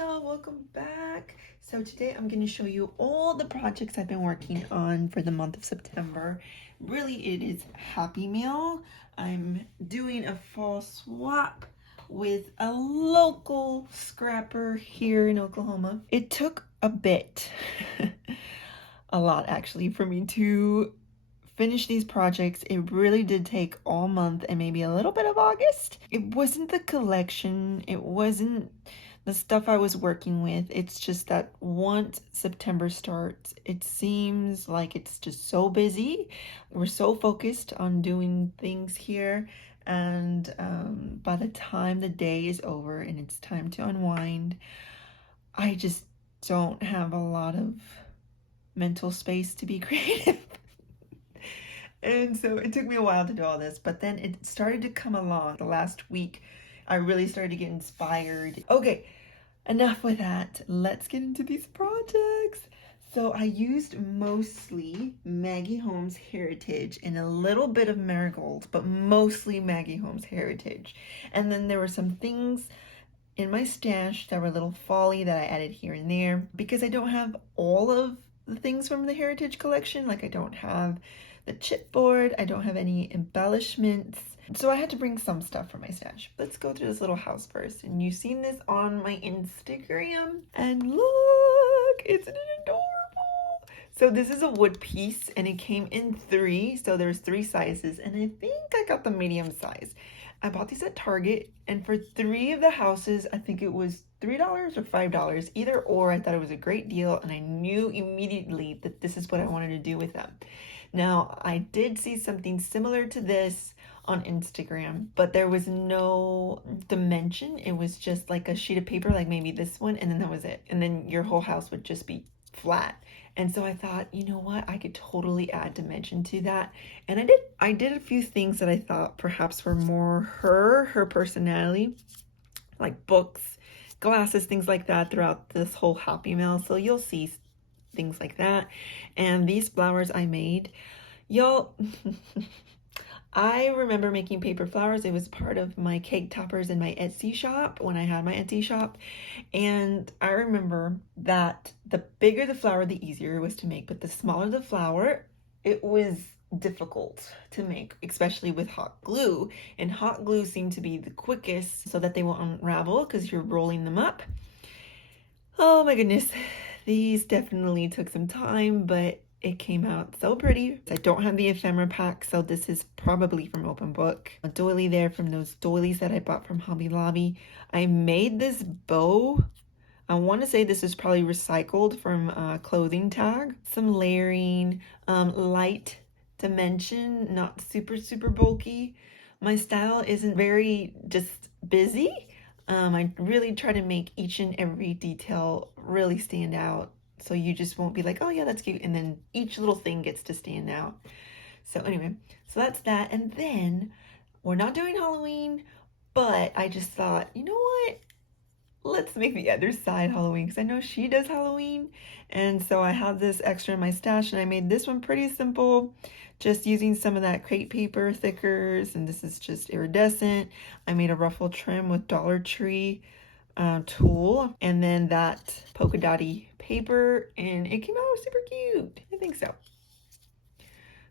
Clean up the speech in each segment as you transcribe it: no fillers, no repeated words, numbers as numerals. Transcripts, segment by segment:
y'all, welcome back. So today I'm going to show you all the projects I've been working on for the month of September. Really, it is Happy Meal. I'm doing a fall swap with a local scrapper here in Oklahoma. It took a bit, a lot actually, for me to finish these projects. It really did take all month and maybe a little bit of August. It wasn't the collection, it wasn't the stuff I was working with. It's just that once September starts, it seems like it's just so busy. We're so focused on doing things here, and by the time the day is over and it's time to unwind, I just don't have a lot of mental space to be creative. And so it took me a while to do all this, but then it started to come along. The last week, I really started to get inspired. Okay, enough with that. Let's get into these projects. So I used mostly Maggie Holmes Heritage and a little bit of Marigold, but mostly Maggie Holmes Heritage. And then there were some things in my stash that were a little folly that I added here and there because I don't have all of the things from the Heritage collection. Like I don't have the chipboard, I don't have any embellishments, so I had to bring some stuff from my stash. Let's go through this little house first, and you've seen this on my Instagram, and look, isn't it adorable? So this is a wood piece, and it came in 3, so there's 3 sizes, and I think I got the medium size. I bought these at Target, and for 3 of the houses, I think it was $3 or $5, either or. I thought it was a great deal, and I knew immediately that this is what I wanted to do with them. Now, I did see something similar to this on Instagram, but there was no dimension. It was just like a sheet of paper, like maybe this one, and then that was it. And then your whole house would just be flat. And so I thought, you know what? I could totally add dimension to that. And I did a few things that I thought perhaps were more her personality, like books, glasses, things like that throughout this whole Happy Meal. So you'll see things like that. And these flowers I made, y'all, I remember making paper flowers. It was part of my cake toppers in my Etsy shop when I had my Etsy shop. And I remember that the bigger the flower, the easier it was to make. But the smaller the flower, it was difficult to make, especially with hot glue. And hot glue seemed to be the quickest so that they won't unravel because you're rolling them up. Oh my goodness. These definitely took some time, but it came out so pretty. I don't have the ephemera pack, so this is probably from Open Book. A doily there from those doilies that I bought from Hobby Lobby. I made this bow. I want to say this is probably recycled from a clothing tag. Some layering, light dimension, not super bulky. My style isn't very just busy. I really try to make each and every detail really stand out, so you just won't be like, oh yeah, that's cute, and then each little thing gets to stand out. So anyway, so that's that. And then we're not doing Halloween, but I just thought, you know what? Let's make the other side Halloween, because I know she does Halloween. And so I have this extra in my stash, and I made this one pretty simple, just using some of that crepe paper thickers, and this is just iridescent. I made a ruffle trim with Dollar Tree tool, and then that polka dotty paper, and it came out super cute. I think so.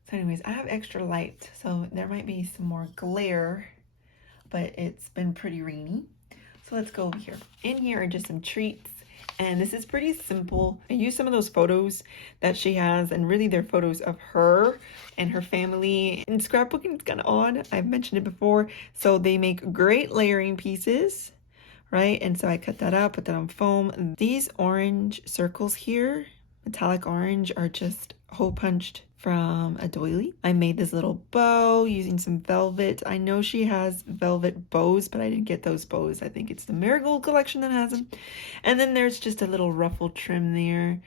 So anyways, I have extra light, so there might be some more glare, but it's been pretty rainy. So let's go over here. In here are just some treats, and this is pretty simple. I used some of those photos that she has, and really they're photos of her and her family. And scrapbooking is kind of odd. I've mentioned it before. So they make great layering pieces, right? And so I cut that out, put that on foam. These orange circles here, metallic orange, are just hole punched from a doily. I made this little bow using some velvet. I know she has velvet bows, but I didn't get those bows. I think it's the Marigold collection that has them. And then there's just a little ruffle trim there,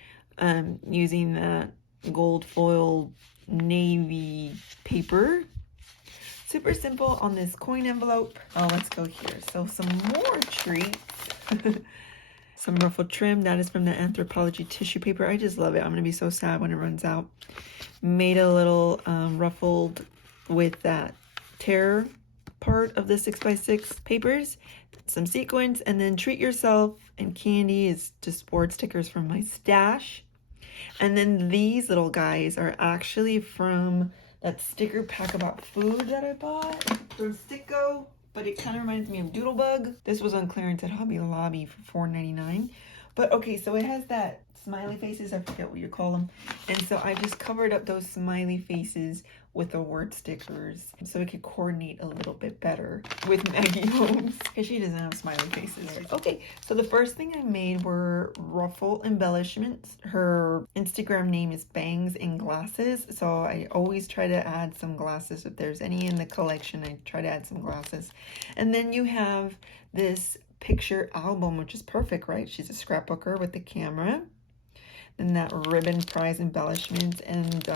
using that gold foil navy paper. Super simple on this coin envelope. Oh, let's go here. So some more treats. Some ruffled trim. That is from the Anthropology tissue paper. I just love it. I'm going to be so sad when it runs out. Made a little ruffled with that tear part of the 6x6 papers, some sequins, and then Treat Yourself and candy is just sports stickers from my stash. And then these little guys are actually from that sticker pack about food that I bought from Sticko, but it kind of reminds me of Doodlebug. This was on clearance at Hobby Lobby for $4.99. But okay, so it has that smiley faces, I forget what you call them. And so I just covered up those smiley faces with the word stickers so it could coordinate a little bit better with Maggie Holmes because she doesn't have smiley faces. Okay, so the first thing I made were ruffle embellishments. Her Instagram name is Bangs and Glasses, so I always try to add some glasses. If there's any in the collection, I try to add some glasses. And then you have this picture album, which is perfect, right? She's a scrapbooker with the camera. And that ribbon prize embellishments, and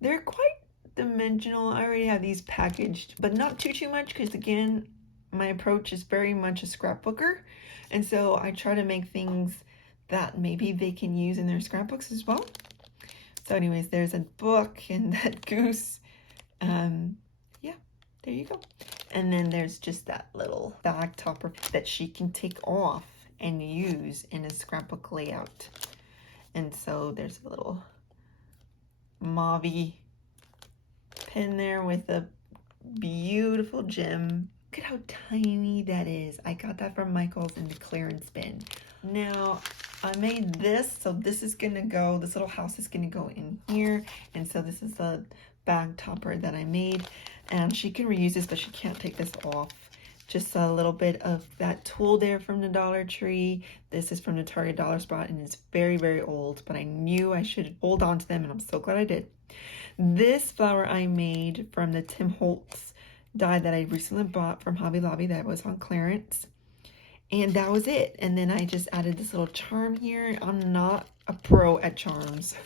they're quite dimensional. I already have these packaged, but not too much, because again, my approach is very much a scrapbooker, and so I try to make things that maybe they can use in their scrapbooks as well. So anyways, there's a book and that goose. Yeah, there you go. And then there's just that little bag topper that she can take off and use in a scrapbook layout. And so there's a little mauve pin there with a beautiful gem. Look at how tiny that is. I got that from Michael's in the clearance bin. Now, I made this, so this is gonna go, this little house is gonna go in here. And so this is a bag topper that I made. And she can reuse this, but she can't take this off. Just a little bit of that tool there from the Dollar Tree. This is from the Target Dollar Spot and it's very old, but I knew I should hold on to them and I'm so glad I did. This flower I made from the Tim Holtz die that I recently bought from Hobby Lobby that was on clearance. And that was it. And then I just added this little charm here. I'm not a pro at charms.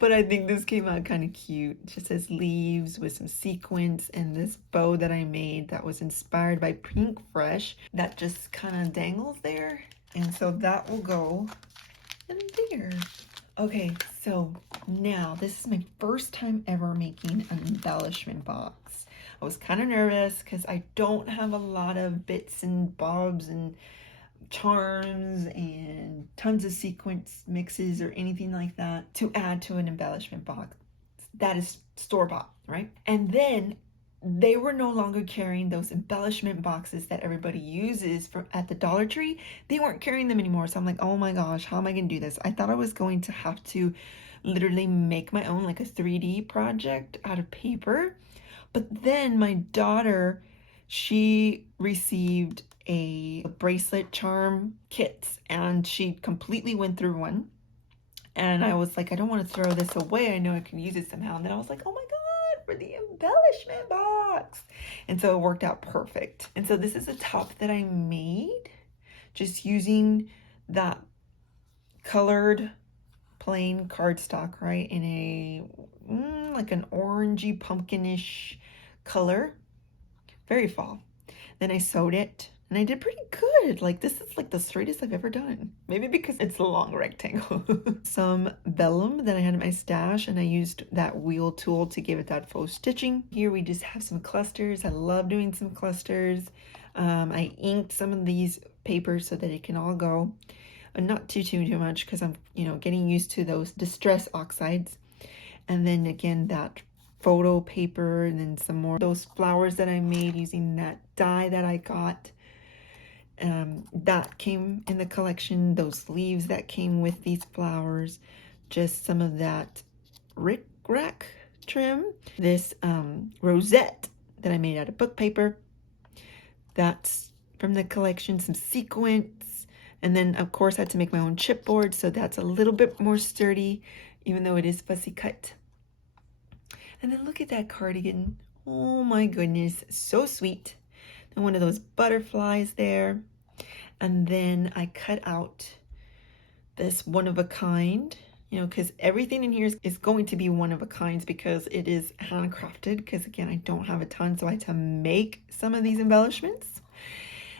But I think this came out kind of cute. It just says leaves with some sequins and this bow that I made that was inspired by Pink Fresh that just kind of dangles there. And so that will go in there. Okay, so now this is my first time ever making an embellishment box. I was kind of nervous because I don't have a lot of bits and bobs and charms and tons of sequence mixes or anything like that to add to an embellishment box that is store-bought, right? And then they were no longer carrying those embellishment boxes that everybody uses at the Dollar Tree. They weren't carrying them anymore. So I'm like, oh my gosh, how am I gonna do this? I thought I was going to have to literally make my own, like a 3D project out of paper. But then my daughter, she received a bracelet charm kit and she completely went through one. And I was like, I don't want to throw this away. I know I can use it somehow. And then I was like, oh my God, for the embellishment box. And so it worked out perfect. And so this is a top that I made just using that colored plain cardstock, right? In a, like an orangey pumpkinish color. Very fall. Then I sewed it and I did pretty good. Like this is like the straightest I've ever done. Maybe because it's a long rectangle. Some vellum that I had in my stash and I used that wheel tool to give it that faux stitching. Here we just have some clusters. I love doing some clusters. I inked some of these papers so that it can all go. Not too much because I'm, getting used to those distress oxides. And then again, that photo paper and then some more those flowers that I made using that die that I got. That came in the collection, those leaves that came with these flowers, just some of that rick-rack trim. This rosette that I made out of book paper, that's from the collection, some sequins, and then of course I had to make my own chipboard, so that's a little bit more sturdy, even though it is fussy cut. And then look at that cardigan. Oh my goodness, so sweet. And one of those butterflies there. And then I cut out this one of a kind, because everything in here is going to be one of a kinds because it is handcrafted. Because again, I don't have a ton, so I had to make some of these embellishments.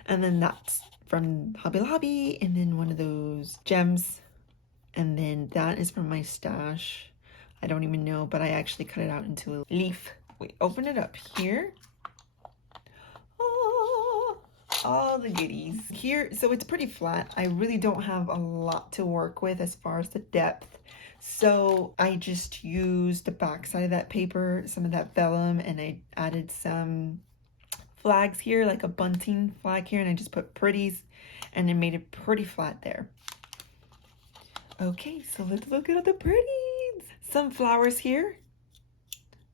And then that's from Hobby Lobby, and then one of those gems. And then that is from my stash. I don't even know, but I actually cut it out into a leaf. We open it up here. all the goodies. Here, so it's pretty flat. I really don't have a lot to work with as far as the depth. So I just used the back side of that paper, some of that vellum, and I added some flags here, like a bunting flag here, and I just put pretties and it made it pretty flat there. Okay, so let's look at the pretties. Some flowers here.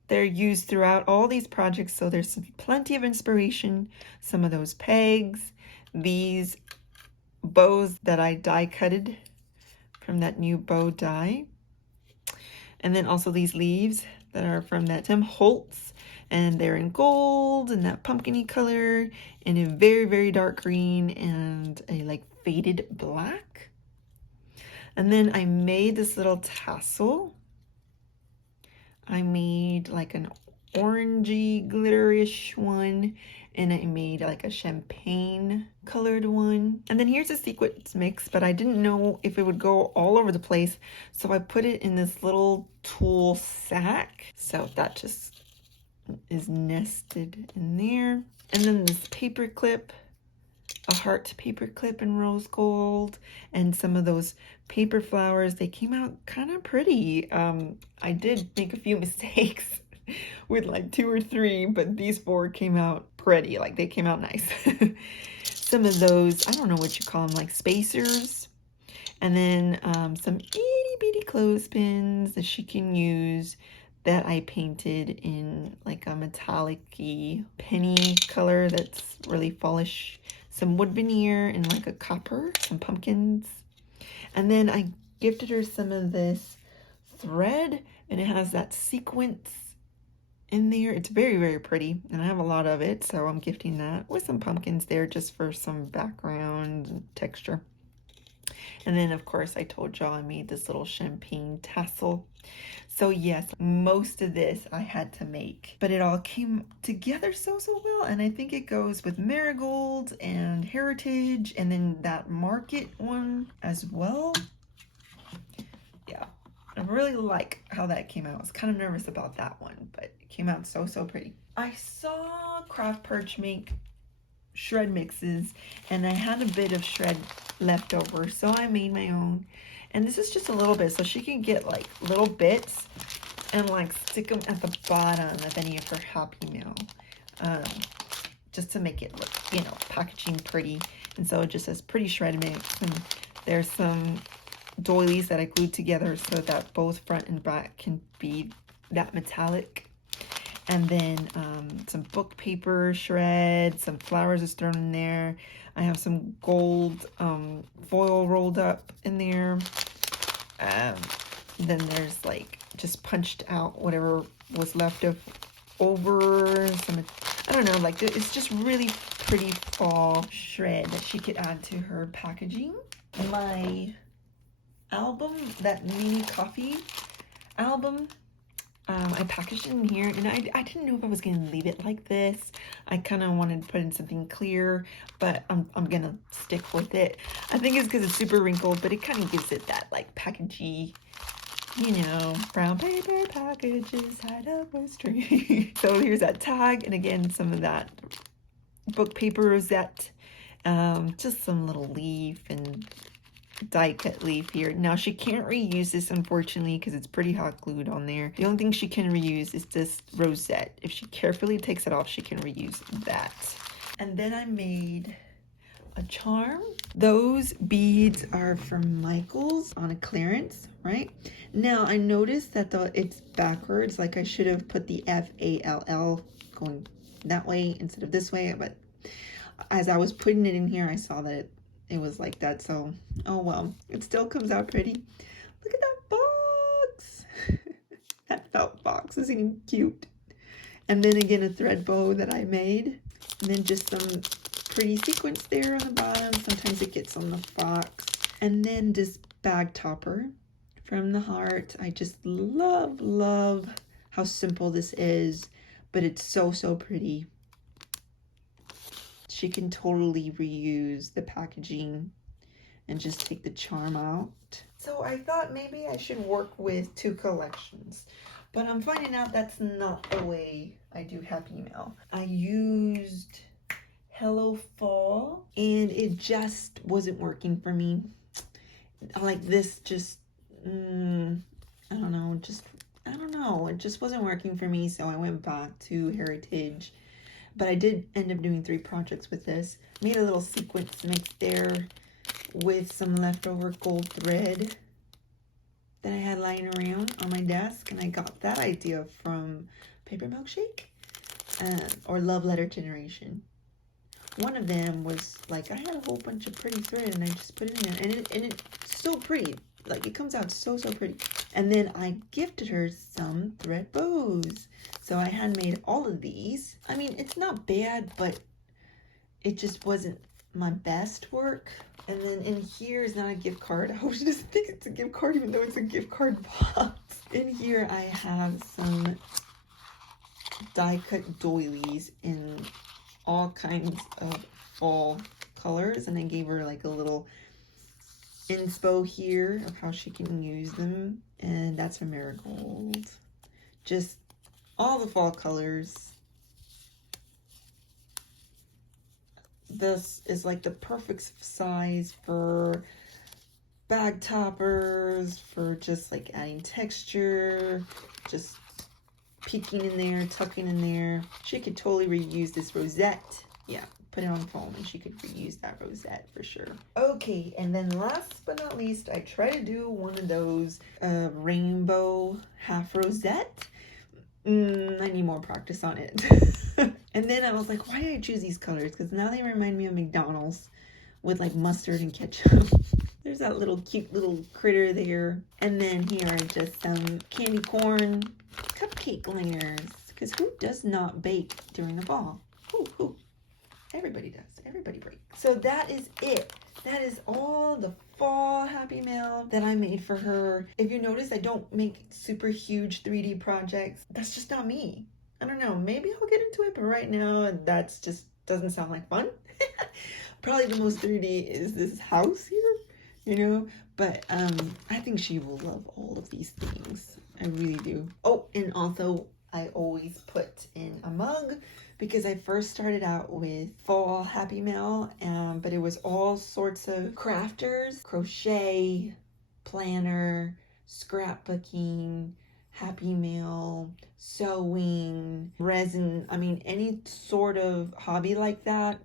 They're used throughout all these projects, so there's plenty of inspiration. Some of those pegs, these bows that I die cutted from that new bow die, and then also these leaves that are from that Tim Holtz, and they're in gold and that pumpkin-y color and a very, very dark green and a like faded black. And then I made this little tassel. I made like an orangey glitterish one, and I made like a champagne colored one. And then here's a sequins mix, but I didn't know if it would go all over the place, so I put it in this little tulle sack. So that just is nested in there. And then this paper clip, a heart paper clip in rose gold, and some of those paper flowers. They came out kind of pretty. I did make a few mistakes with like 2 or 3, but these 4 came out pretty. Like they came out nice. Some of those, I don't know what you call them, like spacers. And then some itty bitty clothespins that she can use that I painted in like a metallic-y penny color that's really fallish. Some wood veneer and like a copper, some pumpkins. And then I gifted her some of this thread, and it has that sequence in there. It's very, very pretty, and I have a lot of it, so I'm gifting that with some pumpkins there just for some background and texture. And then, of course, I told y'all I made this little champagne tassel. So yes, most of this I had to make, but it all came together so well. And I think it goes with Marigold and Heritage, and then that Market one as well. Yeah, I really like how that came out. I was kind of nervous about that one, but it came out so pretty. I saw Craft Perch make shred mixes, and I had a bit of shred left over, so I made my own. And this is just a little bit, so she can get like little bits and like stick them at the bottom of any of her Happy Meal, just to make it look, you know, packaging pretty. And so it just says pretty shred mix, and there's some doilies that I glued together so that both front and back can be that metallic. And then some book paper shred, some flowers is thrown in there. I have some gold foil rolled up in there. Then there's like just punched out whatever was left over. Some, I don't know, like it's just really pretty fall shred that she could add to her packaging. My album, that mini coffee album, I packaged it in here, and I didn't know if I was going to leave it like this. I kind of wanted to put in something clear, but I'm going to stick with it. I think it's because it's super wrinkled, but it kind of gives it that like packagey, you know, brown paper packages tied up with string. So here's that tag, and again, some of that book paper rosette, just some little leaf and die cut leaf here. Now she can't reuse this, unfortunately, because it's pretty hot glued on there. The only thing she can reuse is this rosette. If she carefully takes it off, she can reuse that. And then I made a charm. Those beads are from Michael's on a clearance, right? Now I noticed that it's backwards, like I should have put the F-A-L-L going that way instead of this way, but as I was putting it in here, I saw that it was like that, so oh well, it still comes out pretty. Look at that box. That felt box is even cute. And then again, a thread bow that I made, and then just some pretty sequins there on the bottom. Sometimes it gets on the fox. And then this bag topper from the heart. I just love how simple this is, but it's so pretty. She can totally reuse the packaging and just take the charm out. So I thought maybe I should work with 2 collections, but I'm finding out that's not the way I do Happy Mail. I used Hello Fall, and it just wasn't working for me. Like this just, I don't know, it just wasn't working for me, so I went back to Heritage. But I did end up doing 3 projects with this. Made a little sequence mix there with some leftover gold thread that I had lying around on my desk, and I got that idea from Paper Milkshake or Love Letter Generation. One of them was like, I had a whole bunch of pretty thread and I just put it in there, and it's so pretty. Like, it comes out so pretty. And then I gifted her some thread bows. So I had made all of these. I mean, it's not bad, but it just wasn't my best work. And then in here is not a gift card. I always just think it's a gift card even though it's a gift card box. In here I have some die cut doilies in all kinds of fall colors, and I gave her like a little inspo here of how she can use them, and that's from Marigold. Just all the fall colors. This is like the perfect size for bag toppers, for just like adding texture, just peeking in there, tucking in there. She could totally reuse this rosette. Yeah, put it on foam and she could reuse that rosette for sure. Okay, and then last but not least, I try to do one of those rainbow half rosette. I need more practice on it. And then I was like, why did I choose these colors? Because now they remind me of McDonald's with like mustard and ketchup. There's that little cute little critter there. And then here are just some candy corn cupcake liners. Because who does not bake during the fall? Who? Everybody does. Everybody bakes. So that is it. That is all the fall Happy Mail that I made for her. If you notice, I don't make super huge 3D projects. That's just not me. I don't know. Maybe I'll get into it, but right now that's just doesn't sound like fun. Probably the most 3D is this house here, you know? But I think she will love all of these things. I really do. Oh, and also I always put in a mug because I first started out with fall Happy Mail, but it was all sorts of crafters, crochet, planner, scrapbooking, Happy Mail, sewing, resin. I mean, any sort of hobby like that,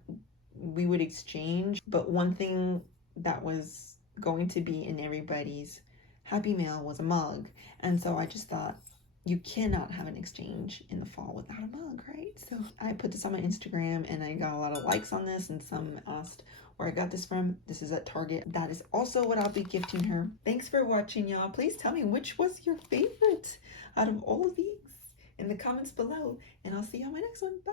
we would exchange. But one thing that was going to be in everybody's Happy Mail was a mug. And so I just thought, you cannot have an exchange in the fall without a mug, right? So I put this on my Instagram and I got a lot of likes on this, and some asked where I got this from. This is at Target. That is also what I'll be gifting her. Thanks for watching, y'all. Please tell me which was your favorite out of all of these in the comments below, and I'll see you on my next one. Bye.